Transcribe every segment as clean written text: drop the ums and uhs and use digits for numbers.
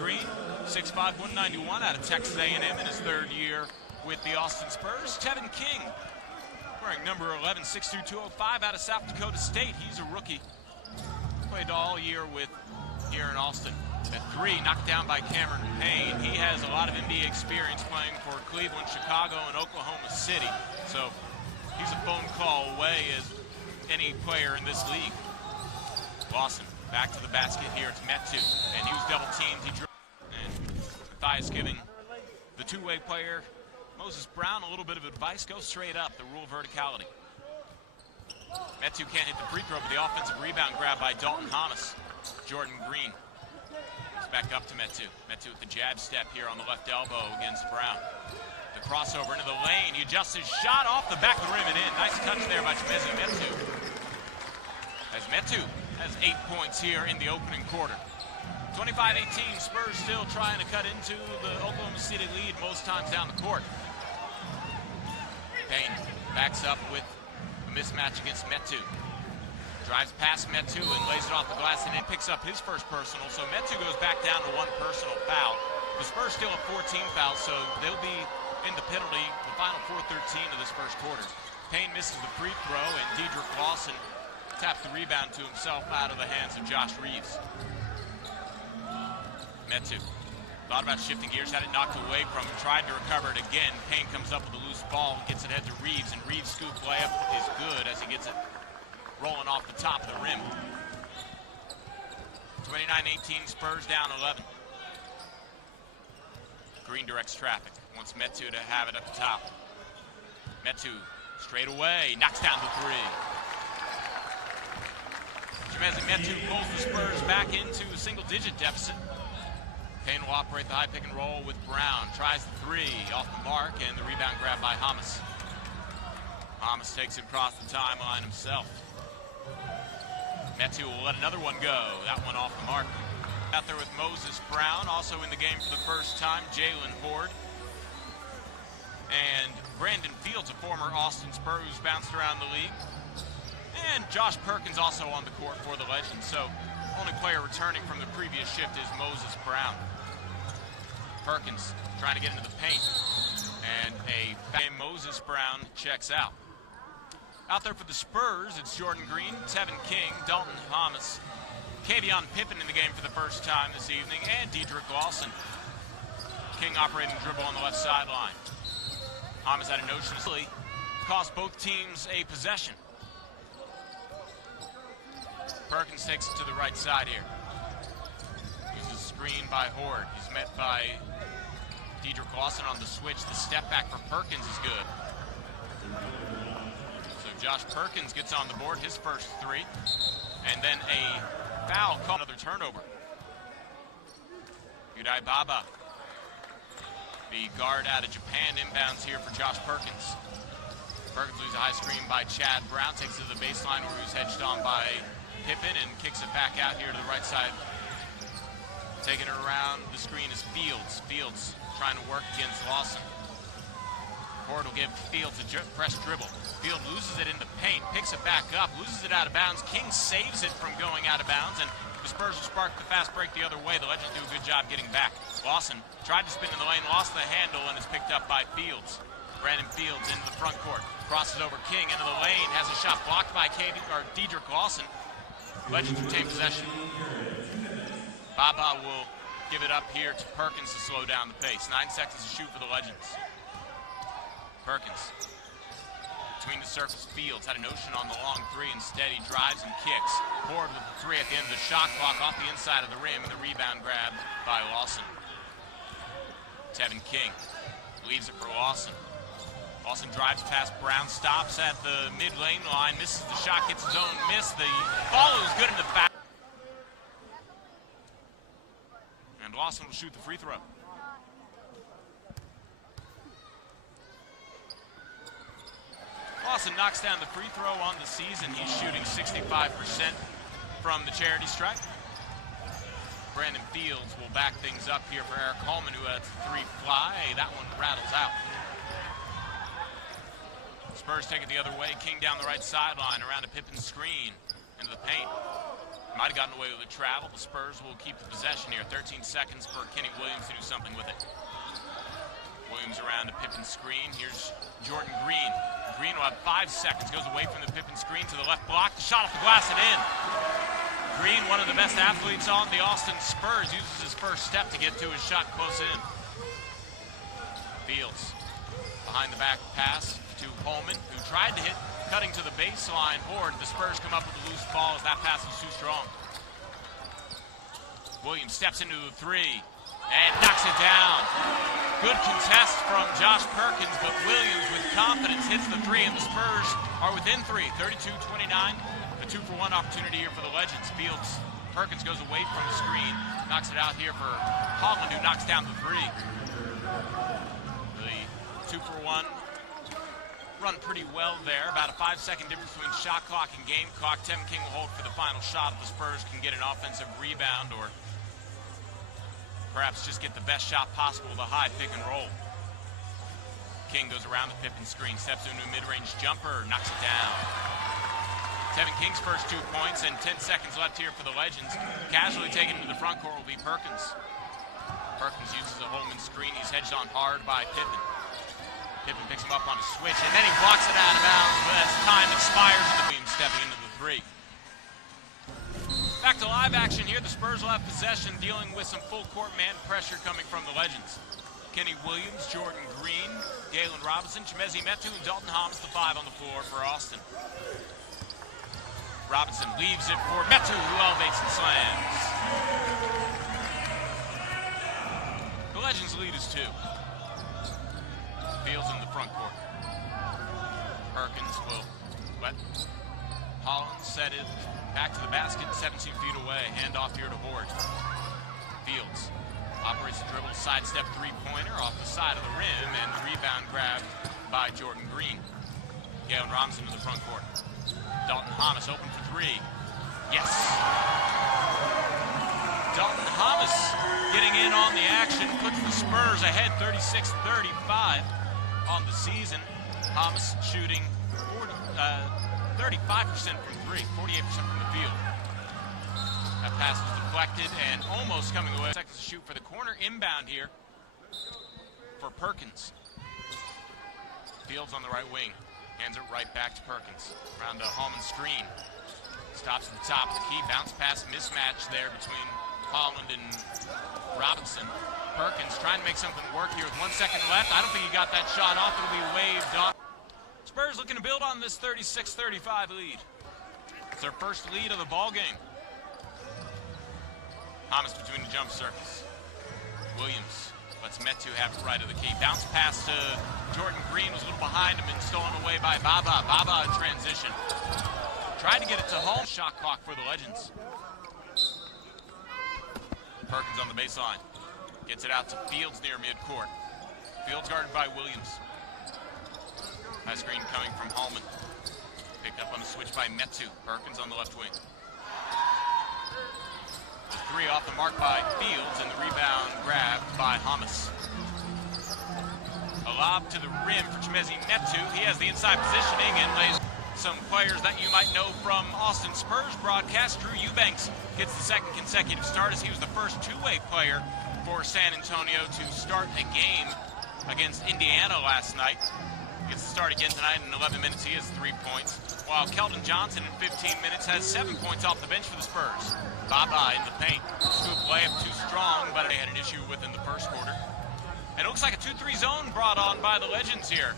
Green, 6'5", 191 out of Texas A&M in his third year with the Austin Spurs. Tevin King, wearing number 11, 6'2", 205 out of South Dakota State. He's a rookie. Played all year here in Austin. At 3, knocked down by Cameron Payne. He has a lot of NBA experience playing for Cleveland, Chicago, and Oklahoma City. So he's a phone call away as any player in this league. Lawson back to the basket here. It's Metu, and he was double teamed. And Matthias giving the two-way player, Moses Brown, a little bit of advice. Go straight up, the rule of verticality. Metu can't hit the free throw, but the offensive rebound grab by Dalton Thomas. Jordan Green back up to Metu. Metu with the jab step here on the left elbow against Brown. The crossover into the lane. He adjusts his shot off the back of the rim and in. Nice touch there by Chimezie Metu. As Metu has 8 points here in the opening quarter. 25-18, Spurs still trying to cut into the Oklahoma City lead most times down the court. Payne backs up with a mismatch against Metu. Drives past Metu and lays it off the glass and then picks up his first personal. So Metu goes back down to 1 personal foul. The Spurs still have 14 fouls, so they'll be in the penalty the final 4:13 of this first quarter. Payne misses the free throw, and Dedrick Lawson taps the rebound to himself out of the hands of Josh Reeves. Metu thought about shifting gears, had it knocked away from him, tried to recover it again. Payne comes up with a loose ball, gets it ahead to Reeves, and Reeves' scoop layup is good as he gets it rolling off the top of the rim. 29-18, Spurs down 11. Green directs traffic, wants Metu to have it up the top. Metu straight away, knocks down the 3. Chimezie Metu pulls the Spurs back into a single-digit deficit. Payne will operate the high pick and roll with Brown. Tries the 3, off the mark, and the rebound grab by Hamas. Hamas takes it across the timeline himself. Metu will let another one go. That one off the mark. Out there with Moses Brown, also in the game for the first time, Jalen Horde. And Brandon Fields, a former Austin Spur who's bounced around the league. And Josh Perkins also on the court for the Legends. So only player returning from the previous shift is Moses Brown. Perkins trying to get into the paint. And Moses Brown checks out. Out there for the Spurs, it's Jordan Green, Tevin King, Dalton Thomas, Kavion Pippen in the game for the first time this evening, and Dedrick Lawson. King operating the dribble on the left sideline. Thomas had a notion to cost both teams a possession. Perkins takes it to the right side here. Uses a screen by Horde. He's met by Dedrick Lawson on the switch. The step back for Perkins is good. Josh Perkins gets on the board, his first 3, and then a foul call, another turnover. Udai Baba, the guard out of Japan, inbounds here for Josh Perkins. Perkins loses a high screen by Chad Brown, takes it to the baseline where he was hedged on by Pippen and kicks it back out here to the right side. Taking it around the screen is Fields. Fields trying to work against Lawson. Horde will give Fields a press dribble. Field loses it in the paint, picks it back up, loses it out of bounds. King saves it from going out of bounds, and the Spurs will spark the fast break the other way. The Legends do a good job getting back. Lawson tried to spin in the lane, lost the handle, and is picked up by Fields. Brandon Fields into the front court, crosses over King into the lane, has a shot blocked by Dedrick Lawson. Legends retain possession. Baba will give it up here to Perkins to slow down the pace. 9 seconds to shoot for the Legends. Perkins, between the circles, Fields had a notion on the long 3. Instead, he drives and kicks. Horde with the 3 at the end of the shot clock off the inside of the rim, and the rebound grab by Lawson. Tevin King leaves it for Lawson. Lawson drives past Brown, stops at the mid-lane line, misses the shot, gets his own miss. The follow is good in the foul. And Lawson will shoot the free throw. Lawson knocks down the free throw on the season. He's shooting 65% from the charity stripe. Brandon Fields will back things up here for Eric Holman, who had 3 fly. That one rattles out. Spurs take it the other way. King down the right sideline around a Pippen screen into the paint. Might have gotten away with the travel. The Spurs will keep the possession here. 13 seconds for Kenny Williams to do something with it. Williams around to Pippen screen. Here's Jordan Green. Green will have 5 seconds. Goes away from the Pippen screen to the left block. The shot off the glass and in. Green, one of the best athletes on the Austin Spurs, uses his first step to get to his shot close in. Fields behind the back pass to Holman, who tried to hit, cutting to the baseline board. The Spurs come up with a loose ball as that pass was too strong. Williams steps into the three and knocks it down. Good contest from Josh Perkins, but Williams with confidence hits the three, and the Spurs are within three, 32-29. A 2-for-1 opportunity here for the Legends. Fields, Perkins goes away from the screen, knocks it out here for Holland, who knocks down the three. The 2-for-1 run pretty well there. About a 5-second difference between shot clock and game clock. Tevin King will hold for the final shot if the Spurs can get an offensive rebound or perhaps just get the best shot possible with a high pick and roll. King goes around the Pippen screen, steps into a mid-range jumper, knocks it down. Tevin King's first 2 points and 10 seconds left here for the Legends. Casually taken to the front court will be Perkins. Perkins uses a Holman screen. He's hedged on hard by Pippen. Pippen picks him up on a switch, and then he blocks it out of bounds. But as time expires, the team stepping into the three. Back to live action here. The Spurs will have possession, dealing with some full court man pressure coming from the Legends. Kenny Williams, Jordan Green, Galen Robinson, Chimezie Metu, and Dalton Thomas, the 5 on the floor for Austin. Robinson leaves it for Metu, who elevates and slams. The Legends lead is 2. Fields in the front court. Perkins will let Holland set it back to the basket, 17 feet away. Handoff here to Horde. Fields operates the dribble, sidestep three-pointer off the side of the rim, and the rebound grabbed by Jordan Green. Galen Robinson to the front court. Dalton Thomas open for 3. Yes. Dalton Thomas getting in on the action, puts the Spurs ahead 36-35 on the season. Thomas shooting 35% from 3, 48% from the field. That pass was deflected and almost coming away. Seconds to shoot for the corner. Inbound here for Perkins. Fields on the right wing. Hands it right back to Perkins. Around a Holman screen. Stops at the top of the key. Bounce pass mismatch there between Holland and Robinson. Perkins trying to make something work here with 1 second left. I don't think he got that shot off. It'll be waved off. Spurs looking to build on this 36-35 lead. It's their first lead of the ball game. Thomas between the jump circles. Williams lets Metu have it right of the key. Bounce pass to Jordan Green, was a little behind him and stolen away by Baba. Baba in transition. Tried to get it to home. Shot clock for the Legends. Perkins on the baseline. Gets it out to Fields near midcourt. Fields guarded by Williams. High screen coming from Holman. Picked up on the switch by Metu. Perkins on the left wing. The 3 off the mark by Fields, and the rebound grabbed by Hamas. A lob to the rim for Chimezie Metu. He has the inside positioning and lays some players that you might know from Austin Spurs broadcast. Drew Eubanks gets the second consecutive start as he was the first two-way player for San Antonio to start a game against Indiana last night. Gets the start again tonight in 11 minutes. He has 3 points, while Keldon Johnson in 15 minutes has 7 points off the bench for the Spurs. Baba in the paint. Scoop layup too strong, but they had an issue with in the first quarter. And it looks like a 2-3 zone brought on by the Legends here.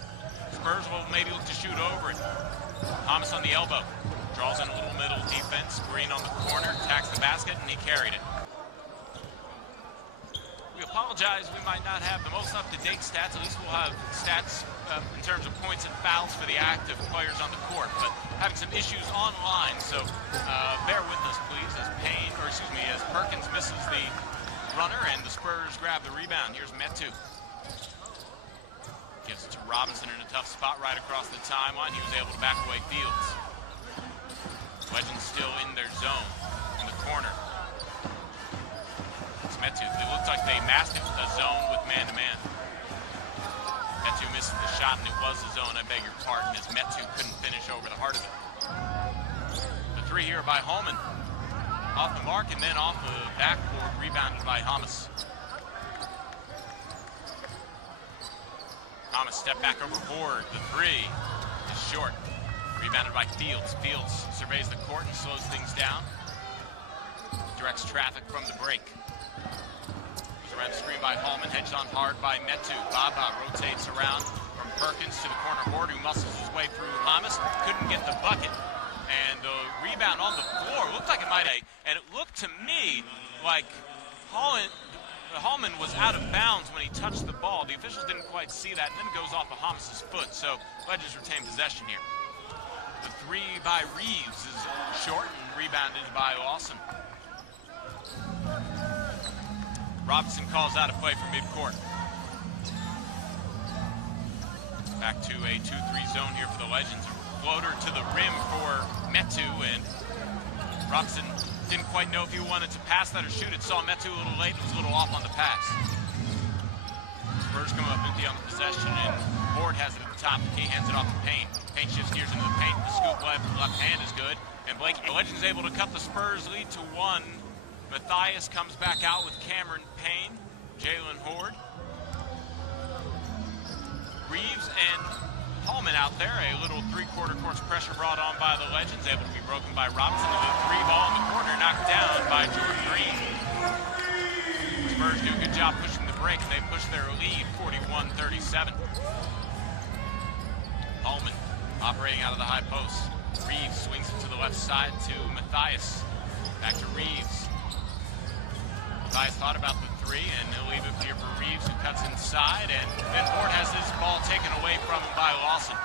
Spurs will maybe look to shoot over it. Thomas on the elbow. Draws in a little middle defense. Green on the corner. Attacks the basket, and he carried it. We apologize, we might not have the most up-to-date stats. At least we'll have stats in terms of points and fouls for the active players on the court, but having some issues online, so bear with us, please, as Perkins misses the runner and the Spurs grab the rebound. Here's Metu. Gives it to Robinson in a tough spot right across the timeline. He was able to back away Fields. Legends still in their zone in the corner. It's Metu. It looks like they masked a zone with man-to-man. Metu misses the shot, and it was a zone, I beg your pardon, as Metu couldn't finish over the heart of it. The 3 here by Holman. Off the mark and then off the backboard, rebounded by Hamas. Hamas step back over Ford. The three is short. Rebounded by Fields. Fields surveys the court and slows things down. Directs traffic from the break. Goes around the screen by Hallman. Hedged on hard by Metu. Baba rotates around from Perkins to the corner. Horde, who muscles his way through Hamas. Couldn't get the bucket. And the rebound on the floor looked like it might have. And it looked to me like Hallman was out of bounds when he touched the ball. The officials didn't quite see that. And then it goes off of Hamas's foot. So Legends retain possession here. The three by Reeves is short and rebounded by Lawson. Robinson calls out a play from midcourt. Back to a 2-3 zone here for the Legends. Floater to the rim for Metu, and Robinson didn't quite know if he wanted to pass that or shoot it. Saw Metu a little late, it was a little off on the pass. Spurs come up empty on the possession, and Ford has it at the top. He hands it off to Payne. Payne shifts gears into the paint. The scoop left hand is good. And Blake, the Legends able to cut the Spurs lead to 1. Matthias comes back out with Cameron Payne, Jalen Horde. Reeves and Hallman out there. A little three-quarter course pressure brought on by the Legends. Able to be broken by Robinson. And the three ball in the corner knocked down by Jordan Green. Spurs do a good job pushing the break, and they push their lead 41-37. Hallman operating out of the high post. Reeves swings it to the left side to Matthias. Back to Reeves. Matthias thought about the three, and he'll leave it here for Reeves, who cuts inside, and then Ford has this ball taken away from him by Lawson.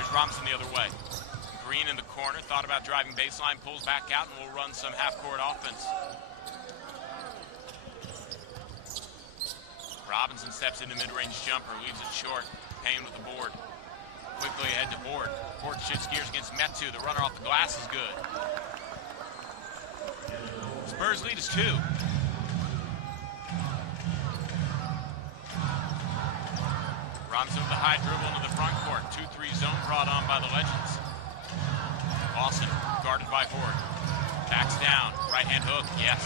Here's Robinson the other way. Green in the corner, thought about driving baseline, pulls back out, and will run some half-court offense. Robinson steps into mid-range jumper, leaves it short. Payne with the board. Quickly ahead to Ford. Ford shifts gears against Metu. The runner off the glass is good. Spurs lead is 2. Robinson with the high dribble into the front court. 2-3 zone brought on by the Legends. Lawson guarded by Ford. Backs down. Right hand hook. Yes.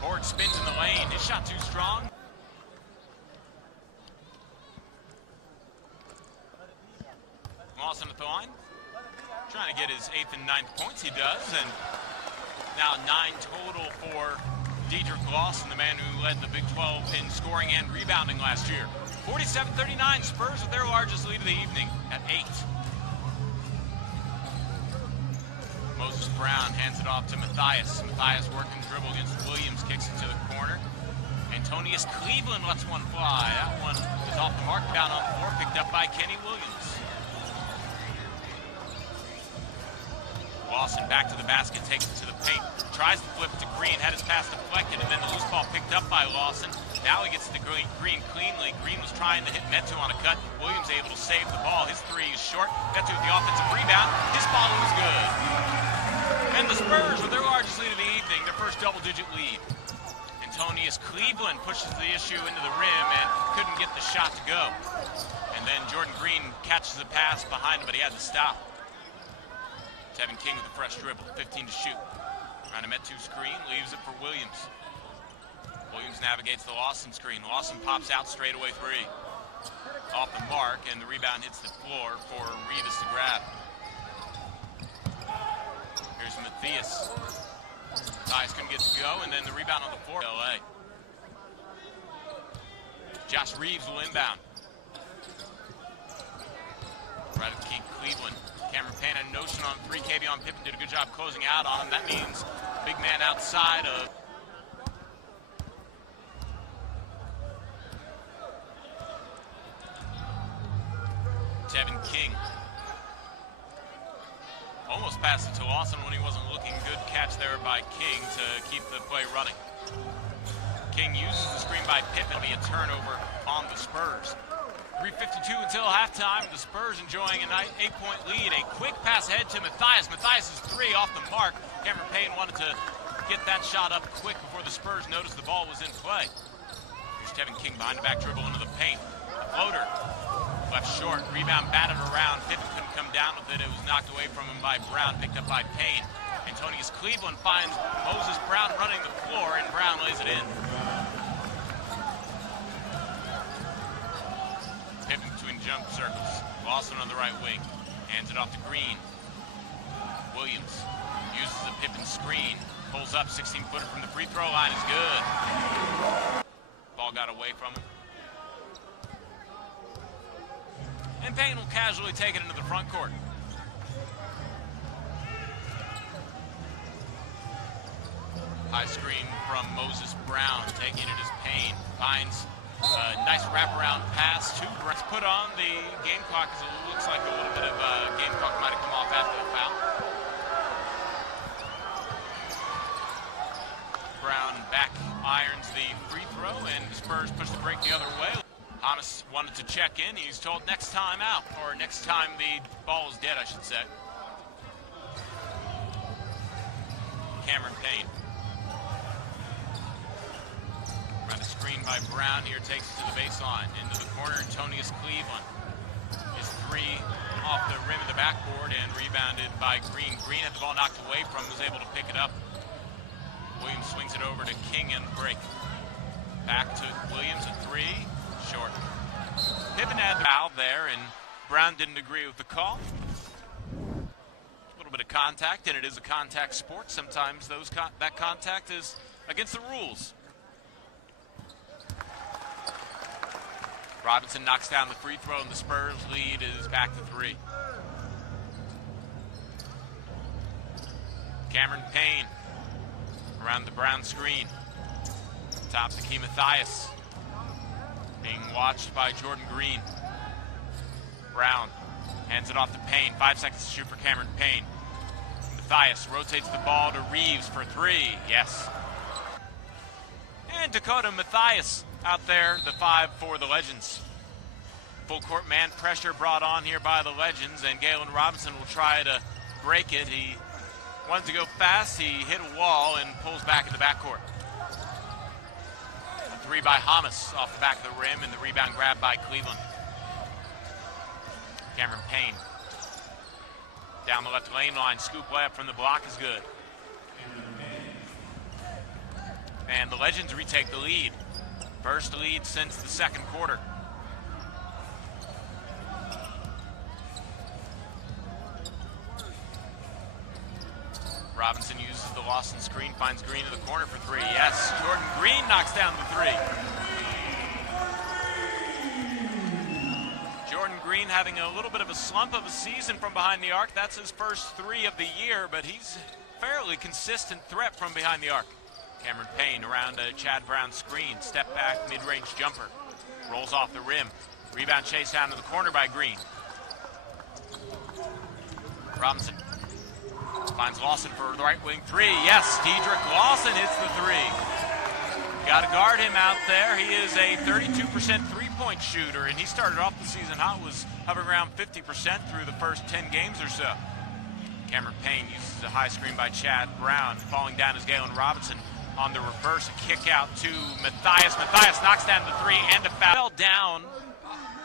Ford spins in the lane. His shot too strong. Lawson at the line. Trying to get his 8th and 9th points. He does. And now 9 total for Dedrick Lawson, the man who led the Big 12 in scoring and rebounding last year. 47-39, Spurs with their largest lead of the evening at 8. Moses Brown hands it off to Matthias. Matthias working dribble against Williams, kicks it to the corner. Antonius Cleveland lets one fly. That one is off the mark, down on the floor, picked up by Kenny Williams. Lawson back to the basket, takes it to the paint, tries to flip it to Green, had his pass deflected, and then the loose ball picked up by Lawson. Now he gets it to Green cleanly. Green was trying to hit Metu on a cut. Williams able to save the ball. His three is short. Metu with the offensive rebound. His follow is good. And the Spurs with their largest lead of the evening, their first double-digit lead. Antonius Cleveland pushes the issue into the rim and couldn't get the shot to go. And then Jordan Green catches the pass behind him, but he had to stop. Tevin King with a fresh dribble, 15 to shoot. Trying to Metu screen, leaves it for Williams. Williams navigates the Lawson screen. Lawson pops out straightaway 3. Off the mark, and the rebound hits the floor for Rivas to grab. Here's Matthias. Matthias couldn't get to go, and then the rebound on the floor. LA. Josh Reeves will inbound. Right at Keith Cleveland. Cameron Payne had a notion on 3. Kavion Pippen did a good job closing out on him. That means big man outside of Tevin King. Almost passed it to Lawson when he wasn't looking. Good catch there by King to keep the play running. King uses the screen by Pippen. It'll be a turnover on the Spurs. 3:52 until halftime. The Spurs enjoying a 8-point lead. A quick pass ahead to Matthias. Matthias' 3 off the mark. Cameron Payne wanted to get that shot up quick before the Spurs noticed the ball was in play. Here's Tevin King behind the back dribble into the paint. The floater Left short, rebound batted around. Pippen couldn't come down with it. It was knocked away from him by Brown, picked up by Payne. Antonius Cleveland finds Moses Brown running the floor, and Brown lays it in. Pippen between jump circles. Lawson on the right wing. Hands it off to Green. Williams uses a Pippen screen. Pulls up, 16-footer from the free throw line is good. Ball got away from him. And Payne will casually take it into the front court. High screen from Moses Brown, taking it as Payne finds a nice wraparound pass to Brown. Put on the game clock because it looks like a little bit of game clock might have come off after the foul. Brown back irons the free throw, and the Spurs push the break the other way. Hamas wanted to check in. He's told next time out, or next time the ball is dead, I should say. Cameron Payne. Around the screen by Brown here, takes it to the baseline. Into the corner, Antonius Cleveland. His three off the rim of the backboard and rebounded by Green. Green had the ball knocked away from him, was able to pick it up. Williams swings it over to King and break. Back to Williams at three. Short. Pippen had the foul there, and Brown didn't agree with the call. A little bit of contact, and it is a contact sport. Sometimes that contact is against the rules. Robinson knocks down the free throw, and the Spurs lead is back to three. Cameron Payne around the Brown screen. Top to Key Mathias. Being watched by Jordan Green. Brown hands it off to Payne. 5 seconds to shoot for Cameron Payne. Mathias rotates the ball to Reeves for three. Yes. And Dakota Mathias out there, the 5 for the Legends. Full court man pressure brought on here by the Legends, and Galen Robinson will try to break it. He wanted to go fast. He hit a wall and pulls back in the backcourt. Three by Hamas off the back of the rim, and the rebound grabbed by Cleveland. Cameron Payne down the left lane line, scoop layup from the block is good. And the Legends retake the lead. First lead since the second quarter. Robinson uses the Lawson screen, finds Green in the corner for three. Yes, Jordan Green knocks down the three. Jordan Green having a little bit of a slump of a season from behind the arc. That's his first three of the year, but he's fairly consistent threat from behind the arc. Cameron Payne around a Chad Brown screen. Step back, mid-range jumper. Rolls off the rim. Rebound chase down to the corner by Green. Robinson finds Lawson for the right wing three. Yes, Dedrick Lawson hits the three. Got to guard him out there. He is a 32% three-point shooter, and he started off the season hot, was hovering around 50% through the first 10 games or so. Cameron Payne uses a high screen by Chad Brown. Falling down is Galen Robinson on the reverse, a kick out to Mathias. Mathias knocks down the three and a foul. Fell down.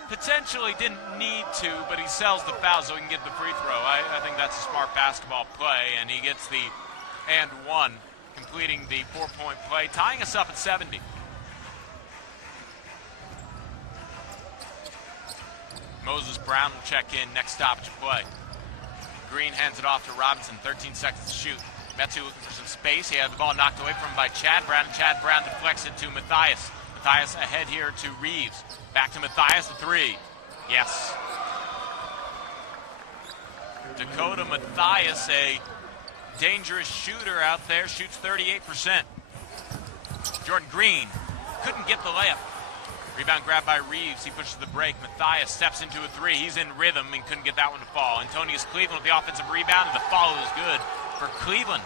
Potentially didn't need to, but he sells the foul so he can get the free throw. I think that's a smart basketball play, and he gets the and one, completing the 4-point play, tying us up at 70. Moses Brown will check in, next stoppage play. Green hands it off to Robinson, 13 seconds to shoot. Metu looking for some space. He had the ball knocked away from him by Chad Brown, and Chad Brown deflects it to Mathias. Mathias ahead here to Reeves. Back to Mathias, the three. Yes. Dakota Mathias, a dangerous shooter out there, shoots 38%. Jordan Green couldn't get the layup. Rebound grabbed by Reeves. He pushes the break. Mathias steps into a three. He's in rhythm and couldn't get that one to fall. Antonius Cleveland with the offensive rebound, and the follow is good for Cleveland.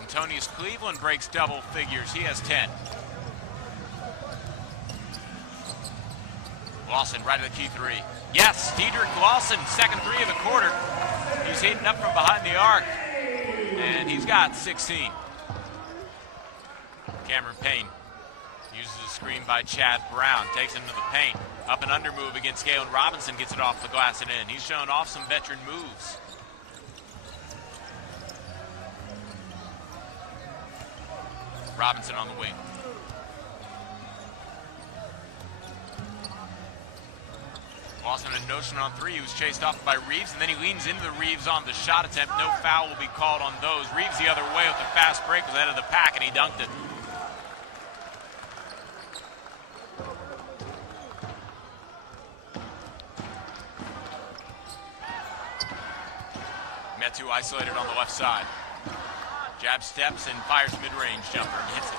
Antonius Cleveland breaks double figures. He has 10. Lawson right at the key three. Yes, Dedrick Lawson, second three of the quarter. He's heating up from behind the arc, and he's got 16. Cameron Payne uses a screen by Chad Brown, takes him to the paint. Up and under move against Galen Robinson, gets it off the glass and in. He's shown off some veteran moves. Robinson on the wing. Lawson a notion on three. He was chased off by Reeves, and then he leans into the Reeves on the shot attempt. No foul will be called on those. Reeves the other way with a fast break, was ahead of the pack, and he dunked it. Metu isolated on the left side. Jab steps and fires mid-range jumper and hits it.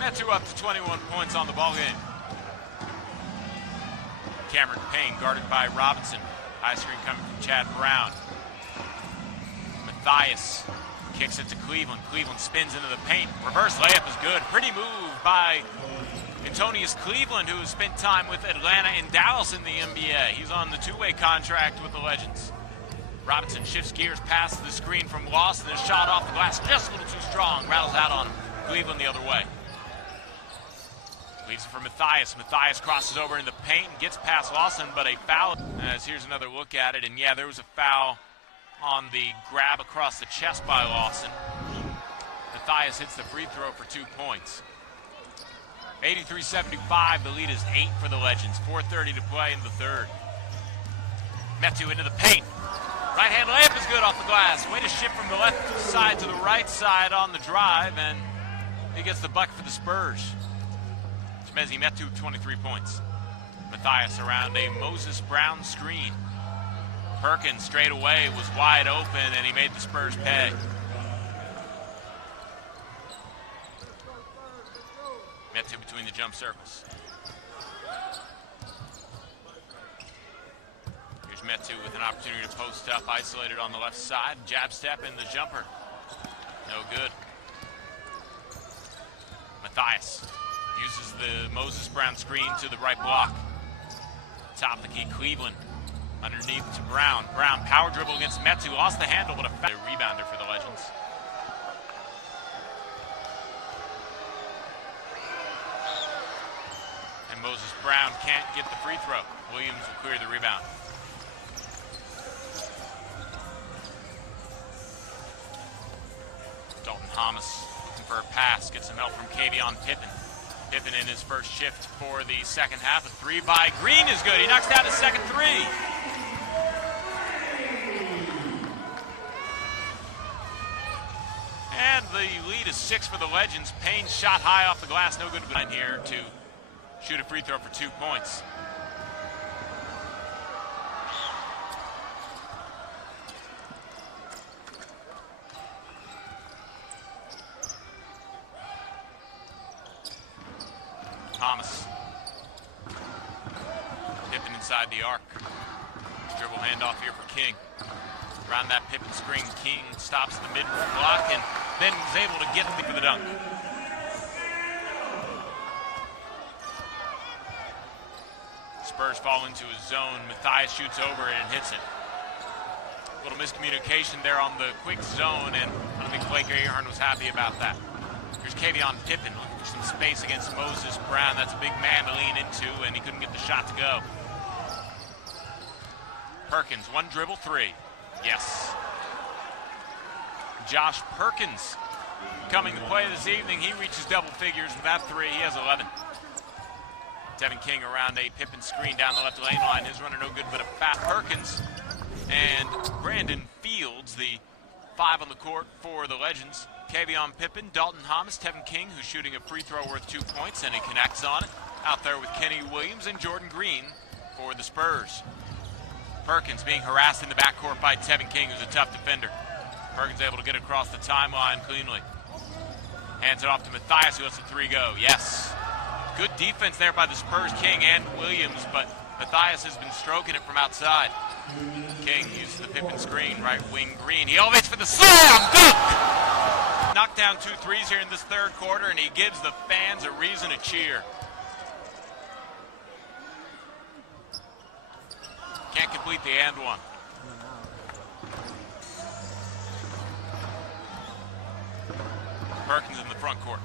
Metu up to 21 points on the ball game. Cameron Payne guarded by Robinson. High screen coming from Chad Brown. Matthias kicks it to Cleveland. Cleveland spins into the paint. Reverse layup is good. Pretty move by Antonius Cleveland, who has spent time with Atlanta and Dallas in the NBA. He's on the two-way contract with the Legends. Robinson shifts gears past the screen from Lawson. His shot off the glass just a little too strong. Rattles out on Cleveland the other way. Leaves it for Matthias. Matthias crosses over in the paint and gets past Lawson, but a foul. As here's another look at it, and yeah, there was a foul on the grab across the chest by Lawson. Matthias hits the free throw for 2 points. 83-75, the lead is 8 for the Legends. 4:30 to play in the third. Metu into the paint. Right-hand layup is good off the glass. Way to shift from the left side to the right side on the drive, and he gets the bucket for the Spurs. Chimezie Metu, 23 points. Matthias around a Moses Brown screen. Perkins straight away was wide open, and he made the Spurs pay. Metu between the jump circles. Here's Metu with an opportunity to post up, isolated on the left side. Jab step in the jumper. No good. Matthias uses the Moses Brown screen to the right block. Top of the key, Cleveland. Underneath to Brown. Brown power dribble against Metu. Lost the handle, but a rebounder for the Legends. And Moses Brown can't get the free throw. Williams will clear the rebound. Dalton Thomas looking for a pass. Gets some help from Kavion Pippen. Pippen in his first shift for the second half. A three by Green is good. He knocks down his second three. And the lead is 6 for the Legends. Payne shot high off the glass. No good behind here to shoot a free throw for 2 points. Thomas. Pippen inside the arc. Dribble handoff here for King. Around that Pippen screen, King stops the mid-range block and then is able to get for the dunk. Spurs fall into his zone. Matthias shoots over it and hits it. A little miscommunication there on the quick zone, and I don't think Blake Ahern was happy about that. Here's Kavion Pippen looking for some space against Moses Brown. That's a big man to lean into, and he couldn't get the shot to go. Perkins, one dribble, three. Yes. Josh Perkins coming to play this evening. He reaches double figures with that three. He has 11. Tevin King around a Pippen screen down the left lane line. His runner no good, but a fat Perkins. And Brandon Fields, the 5 on the court for the Legends. Kavion Pippen, Dalton Thomas, Tevin King, who's shooting a free throw worth 2 points, and he connects on it. Out there with Kenny Williams and Jordan Green for the Spurs. Perkins being harassed in the backcourt by Tevin King, who's a tough defender. Perkins able to get across the timeline cleanly. Hands it off to Matthias, who lets the three go. Yes. Good defense there by the Spurs, King and Williams, but Matthias has been stroking it from outside. King uses the Pippen screen, right wing Green. He elevates for the slam, dunk! Knocked down 2 threes here in this third quarter, and he gives the fans a reason to cheer. Can't complete the and one. Perkins in the front court.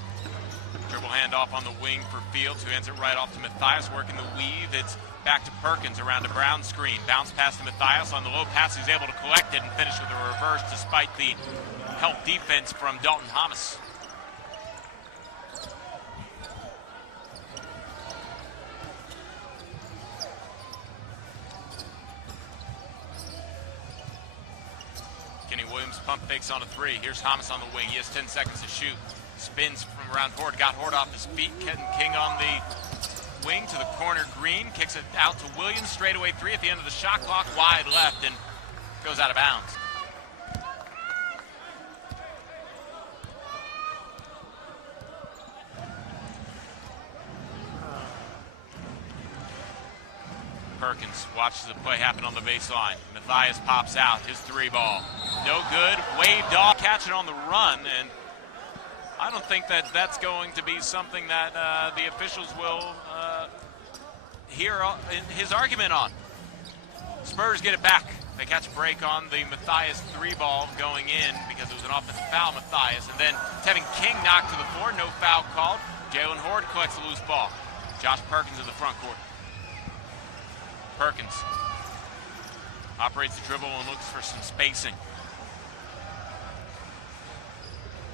Dribble handoff on the wing for Fields, who hands it right off to Matthias, working the weave. It's back to Perkins around a Brown screen. Bounce pass to Matthias on the low pass. He's able to collect it and finish with a reverse despite the help defense from Dalton Thomas. Kenny Williams pump fakes on a three. Here's Thomas on the wing. He has 10 seconds to shoot. Spins from around Horde. Got Horde off his feet. King on the wing to the corner. Green kicks it out to Williams. Straightaway three at the end of the shot clock. Wide left and goes out of bounds. Perkins watches the play happen on the baseline. Matthias pops out his three ball. No good. Waved off. Catch it on the run, and I don't think that that's going to be something that the officials will hear his argument on. Spurs get it back. They catch a break on the Matthias three ball going in because it was an offensive foul, Matthias. And then Tevin King knocked to the floor. No foul called. Jalen Horde collects a loose ball. Josh Perkins in the front court. Perkins operates the dribble and looks for some spacing.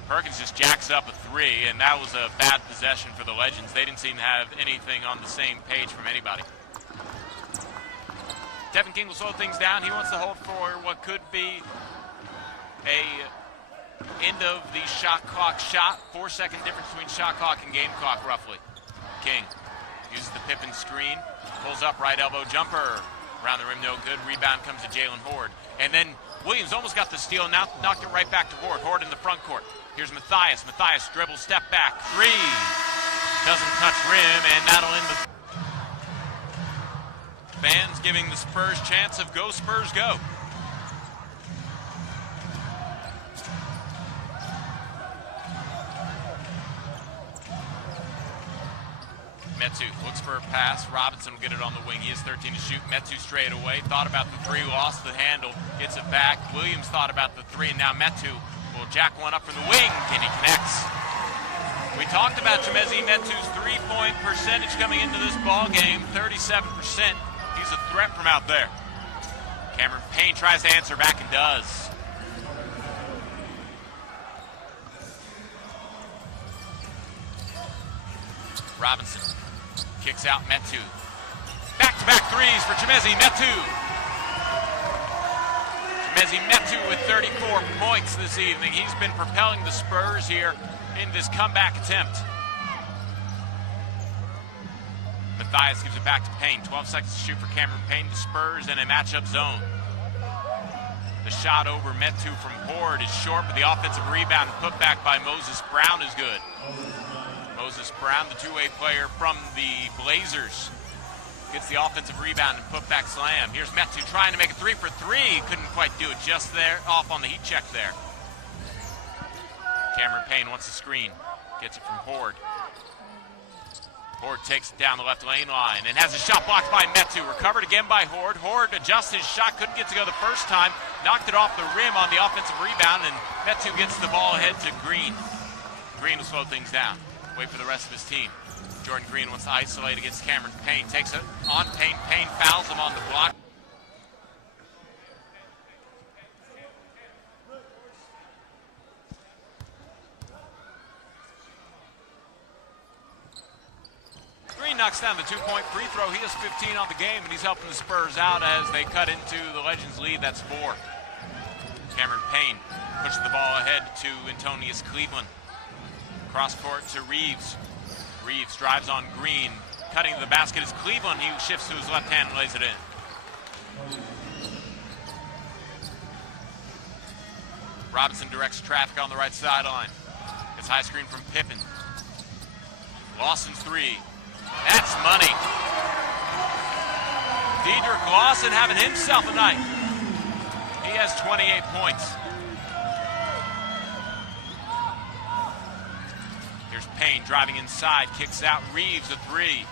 Perkins just jacks up a three, and that was a bad possession for the Legends. They didn't seem to have anything on the same page from anybody. Tevin King will slow things down. He wants to hold for what could be a end of the shot clock shot. 4-second difference between shot clock and game clock, roughly. King uses the Pippen screen. Pulls up, right elbow jumper. Around the rim, no good. Rebound comes to Jalen Horde. And then Williams almost got the steal, now knocked it right back to Horde. Horde in the front court. Here's Matthias. Matthias dribble, step back. Three. Doesn't touch rim, and that'll end the fans giving the Spurs chance of go Spurs go. Metu looks for a pass. Robinson will get it on the wing. He has 13 to shoot. Metu straight away. Thought about the three, lost the handle, gets it back. Williams thought about the three, and now Metu will jack one up from the wing, and he connects. We talked about Chimezie Metu's three-point percentage coming into this ball game, 37%. He's a threat from out there. Cameron Payne tries to answer back and does. Robinson kicks out Metu. Back-to-back threes for Chimezie Metu. Chimezie Metu with 34 points this evening. He's been propelling the Spurs here in this comeback attempt. Matthias gives it back to Payne. 12 seconds to shoot for Cameron Payne. The Spurs in a matchup zone. The shot over Metu from Horde is short, but the offensive rebound put back by Moses Brown is good. Moses Brown, the two-way player from the Blazers, gets the offensive rebound and put back slam. Here's Metu trying to make a three for three. Couldn't quite do it, just there, off on the heat check there. Cameron Payne wants the screen. Gets it from Horde. Horde takes it down the left lane line and has a shot blocked by Metu. Recovered again by Horde. Horde adjusts his shot, couldn't get to go the first time. Knocked it off the rim on the offensive rebound, and Metu gets the ball ahead to Green. Green will slow things down. Wait for the rest of his team. Jordan Green wants to isolate against Cameron Payne. Takes it on Payne. Payne fouls him on the block. Green knocks down the two-point free throw. He has 15 on the game, and he's helping the Spurs out as they cut into the Legends lead. That's 4. Cameron Payne pushes the ball ahead to Antonius Cleveland. Cross court to Reeves. Reeves drives on Green. Cutting to the basket is Cleveland. He shifts to his left hand and lays it in. Robinson directs traffic on the right sideline. It's high screen from Pippen. Lawson's three. That's money. Dedrick Lawson having himself a night. He has 28 points. Here's Payne driving inside, kicks out Reeves, a three.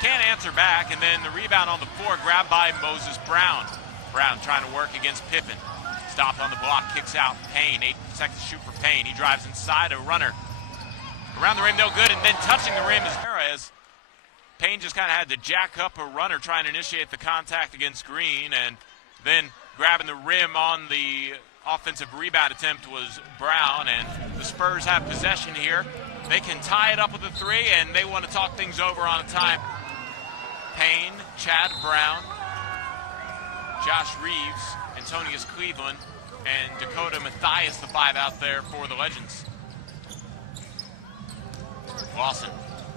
Can't answer back, and then the rebound on the floor grabbed by Moses Brown. Brown trying to work against Pippen. stopped on the block, kicks out. Payne, 8 seconds to shoot for Payne. He drives inside, a runner. Around the rim, no good, and then touching the rim is Perez. Payne just kind of had to jack up a runner trying to initiate the contact against Green, and then grabbing the rim on the offensive rebound attempt was Brown, and the Spurs have possession here. They can tie it up with a 3, and they want to talk things over on a time. Payne, Chad Brown, Josh Reeves, Antonius Cleveland, and Dakota Mathias, the 5 out there for the Legends. Lawson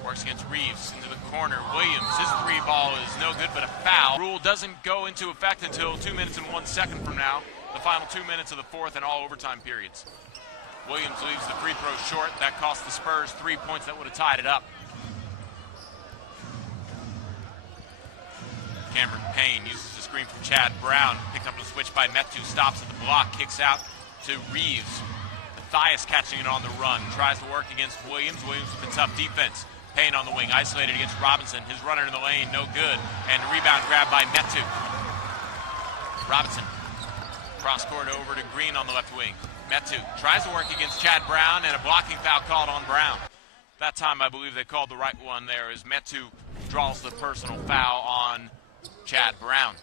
works against Reeves into the corner. Williams, his 3 ball is no good, but a foul. Rule doesn't go into effect until 2 minutes and 1 second from now. The final 2 minutes of the fourth and all overtime periods. Williams leaves the free throw short. That cost the Spurs 3 points that would have tied it up. Cameron Payne uses the screen from Chad Brown. Picked up the switch by Metu. Stops at the block. Kicks out to Reeves. Mathias catching it on the run. Tries to work against Williams. Williams with a tough defense. Payne on the wing. Isolated against Robinson. His runner in the lane. No good. And rebound grab by Metu. Robinson. Cross court over to Green on the left wing. Metu tries to work against Chad Brown, and a blocking foul called on Brown. That time I believe they called the right one there as Metu draws the personal foul on Chad Brown.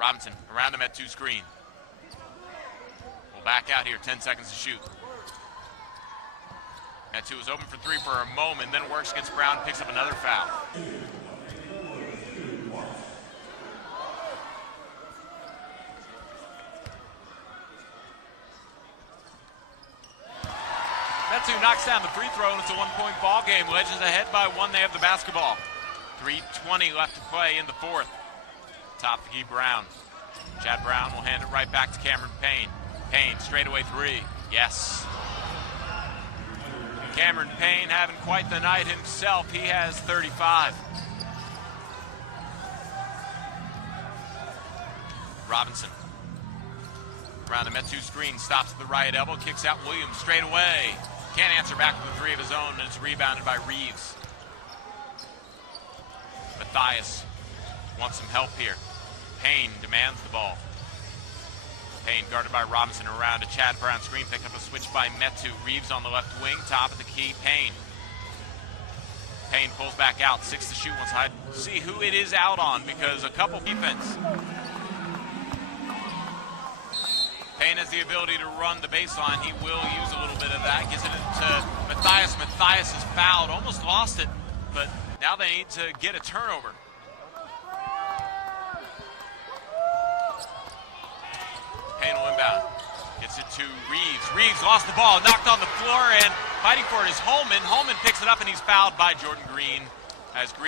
Robinson around the Metu screen. We'll back out here, 10 seconds to shoot. Metu is open for 3 for a moment, then works against Brown, picks up another foul. Metu knocks down the free throw, and it's a 1-point ball game. Legends ahead by 1. They have the basketball. 3:20 left to play in the fourth. Top to Guy Brown. Chad Brown will hand it right back to Cameron Payne. Payne, straightaway 3. Yes. Cameron Payne having quite the night himself. He has 35. Robinson. Around the Metu screen, stops at the right elbow, kicks out Williams straight away. Can't answer back with a 3 of his own, and it's rebounded by Reeves. Mathias wants some help here. Payne demands the ball. Payne guarded by Robinson around to Chad Brown screen, picked up a switch by Metu. Reeves on the left wing, top of the key, Payne. Payne pulls back out, 6 to shoot, wants to see who it is out on because a couple defense. Payne has the ability to run the baseline. He will use a little bit of that. Gives it to Mathias. Mathias is fouled, almost lost it, but now they need to get a turnover. Payne will inbound. Gets it to Reeves. Reeves lost the ball, knocked on the floor, and fighting for it is Holman. Holman picks it up, and he's fouled by Jordan Green as Green